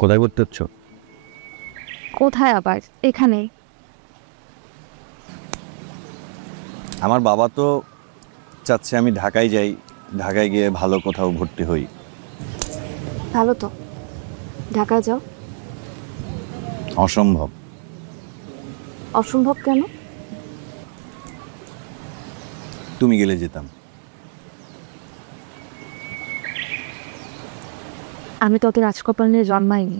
কোথায় পড়তে হচ্ছ? কোথায় আবার? এখানে। আমার বাবা তো চাচ্ছে আমি ঢাকায় যাই, ঢাকায় গিয়ে ভালো কোথাও ভর্তি হই। ভালো তো, ঢাকায় যাও। অসম্ভব। অসম্ভব কেন? তুমি গেলে যেতাম। আমি তো অত রাজকপাল নিয়ে জন্মাইনি।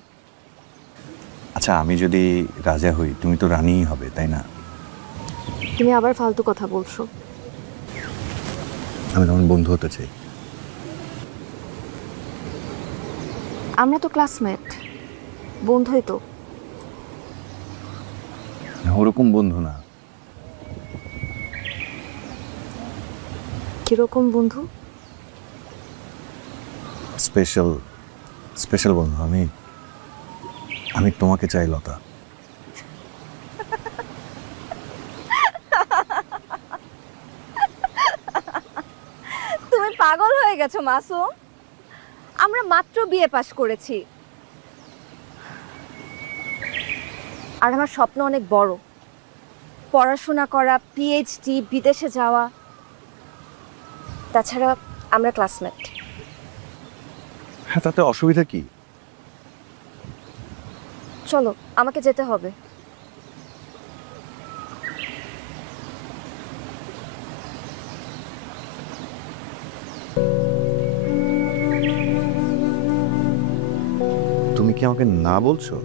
আচ্ছা, আমি যদি রাজা হই তুমি তো রানীই হবে, তাই না? তুমি আবার ফালতু কথা বলছো। আমি তোমার বন্ধু হতে চাই। আমরা তো ক্লাসমেট, বন্ধুই তো। ওরকম বন্ধু না। কিরকম বন্ধু? স্পেশাল স্পেশাল বন্ধু। আমি আমি তোমাকে চাই লতা। তুমি পাগল হয়ে গেছো মাসুম। আমরা মাত্র বিএ পাশ করেছি, আর আমার স্বপ্ন অনেক বড়, পড়াশোনা করা, পিএইচডি, বিদেশে যাওয়া। তাছাড়া আমরা ক্লাসমেট। হ্যাঁ, তাতে অসুবিধা কি? চলো, আমাকে যেতে হবে। তুমি কি আমাকে না বলছো?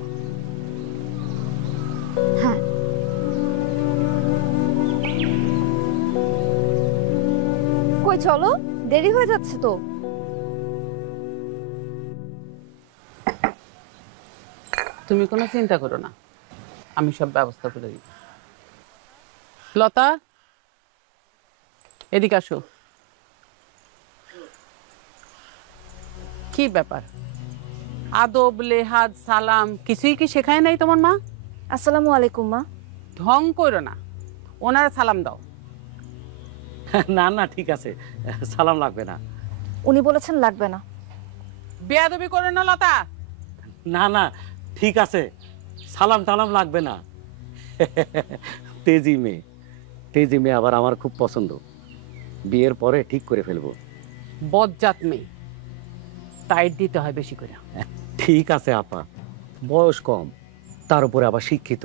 হ্যাঁ। কই চলো, দেরি হয়ে যাচ্ছে তো। তুমি কোনো চিন্তা করো না, আমি সব ব্যবস্থা করে দিই। লতা, এদিকে আসো। কি ব্যাপার? আদব, লেহাজ, সালাম কিছুই কি শেখায় নাই তোমার মা? আসসালামু আলাইকুম মা। ঢং করো না, ওনারা সালাম দাও। না না, ঠিক আছে, সালাম লাগবে না। উনি বলেছেন লাগবে না। বেয়াদবি করো না লতা। না না, ঠিক আছে, সালাম টালাম লাগবে না। তেজি মেয়ে, তেজি মেয়ে আবার আমার খুব পছন্দ। বিয়ের পরে ঠিক করে ফেলবো। বজ্জাত মেয়ে, টাইট দিতে হয় বেশি করে। ঠিক আছে আপা, বয়স কম, তার উপরে আবার শিক্ষিত।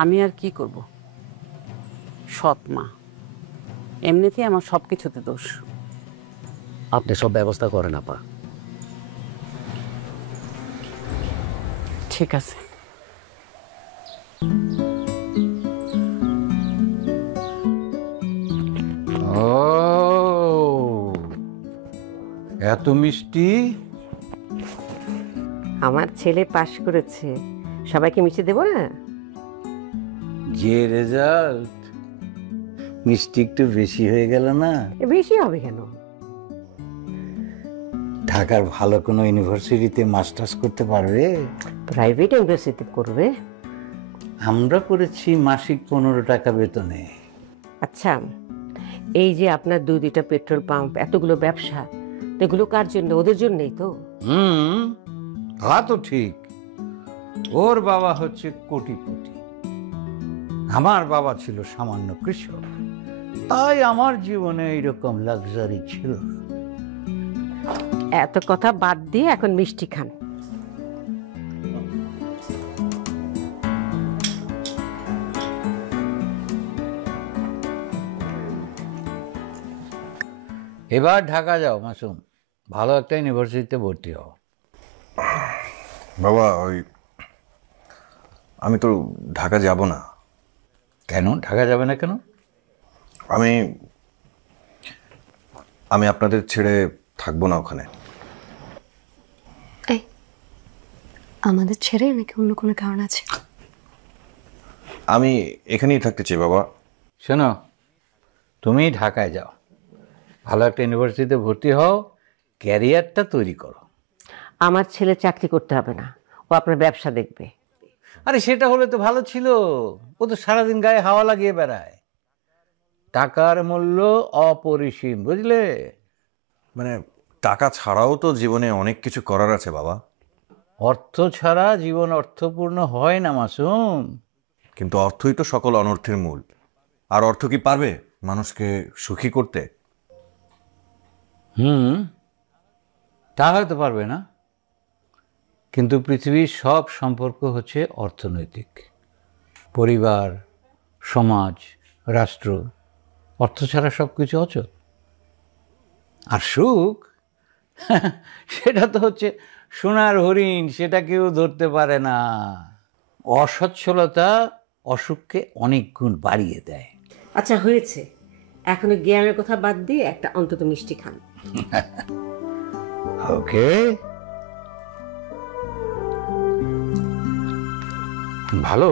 আমি আর কি করব, সৎ মা, এমনিতেই আমার সব কিছুতে দোষ। আপনি সব ব্যবস্থা করেন আপা। ঠিক আছে। ও, এত মিষ্টি। আমার ছেলে পাশ করেছে, সবাইকে মিষ্টি দেবো না? যে রেজাল্ট, মিষ্টি একটু বেশি হয়ে গেল না? বেশি হবে কেন? ঢাকার ভালো কোনো ইউনিভার্সিটিতে মাস্টার্স করতে পারবে? প্রাইভেট ইউনিভার্সিটি করবে। আমরা করেছি মাসিক 15 টাকা বেতনে। আচ্ছা, এই যে আপনার দুইটা পেট্রোল পাম্প, এতগুলো ব্যবসা, তো এগুলো কার জন্য? ওদের জন্যই তো। তা তো ঠিক। ওর বাবা হচ্ছে কোটিপতি, আমার বাবা ছিল সামান্য কৃষক, তাই আমার জীবনে এইরকম লাক্সারি ছিল। এত কথা বাদ দিয়ে এখন মিষ্টি খান। এবার ঢাকা যাও মাসুম, ভালো একটা ইউনিভার্সিটিতে ভর্তি হও। বাবা, আমি তো ঢাকা যাব না। কেন ঢাকা যাবে না কেন? আমি আমি আপনাদের ছেড়ে থাকবো না ওখানে। এই, আমাদের ছেড়ে নাকি অন্য কোনো কারণ আছে? আমি এখানেই থাকতে চাই বাবা। শোনো, তুমি ঢাকায় যাও, ভালো একটা ইউনিভার্সিটিতে ভর্তি হও, ক্যারিয়ারটা তৈরি করো। আমার ছেলে চাকরি করতে হবে না, ও আপনার ব্যবসা দেখবে। আরে সেটা হলে তো ভালো ছিল, ও তো সারাদিন গায়ে হাওয়া লাগিয়ে বেড়ায়। টাকার মূল্য অপরিসীম, বুঝলে? মানে টাকা ছাড়াও তো জীবনে অনেক কিছু করার আছে বাবা। অর্থ ছাড়া জীবন অর্থপূর্ণ হয় না মাসুম। কিন্তু অর্থই তো সকল অনর্থের মূল। আর অর্থ কি পারবে মানুষকে সুখী করতে? তা হয়তো পারবে না, কিন্তু পৃথিবীর সব সম্পর্ক হচ্ছে অর্থনৈতিক। পরিবার, সমাজ, রাষ্ট্র, অর্থ ছাড়া সব কিছু অচল। আর সুখ সেটা তো হচ্ছে সোনার হরিণ, সেটা কেউ ধরতে পারে না। অসচ্ছলতা অসুখকে অনেক গুণ বাড়িয়ে দেয়। আচ্ছা হয়েছে, এখনো জ্ঞানের কথা বাদ দিয়ে একটা অন্তত মিষ্টি খান। ওকে, ভালো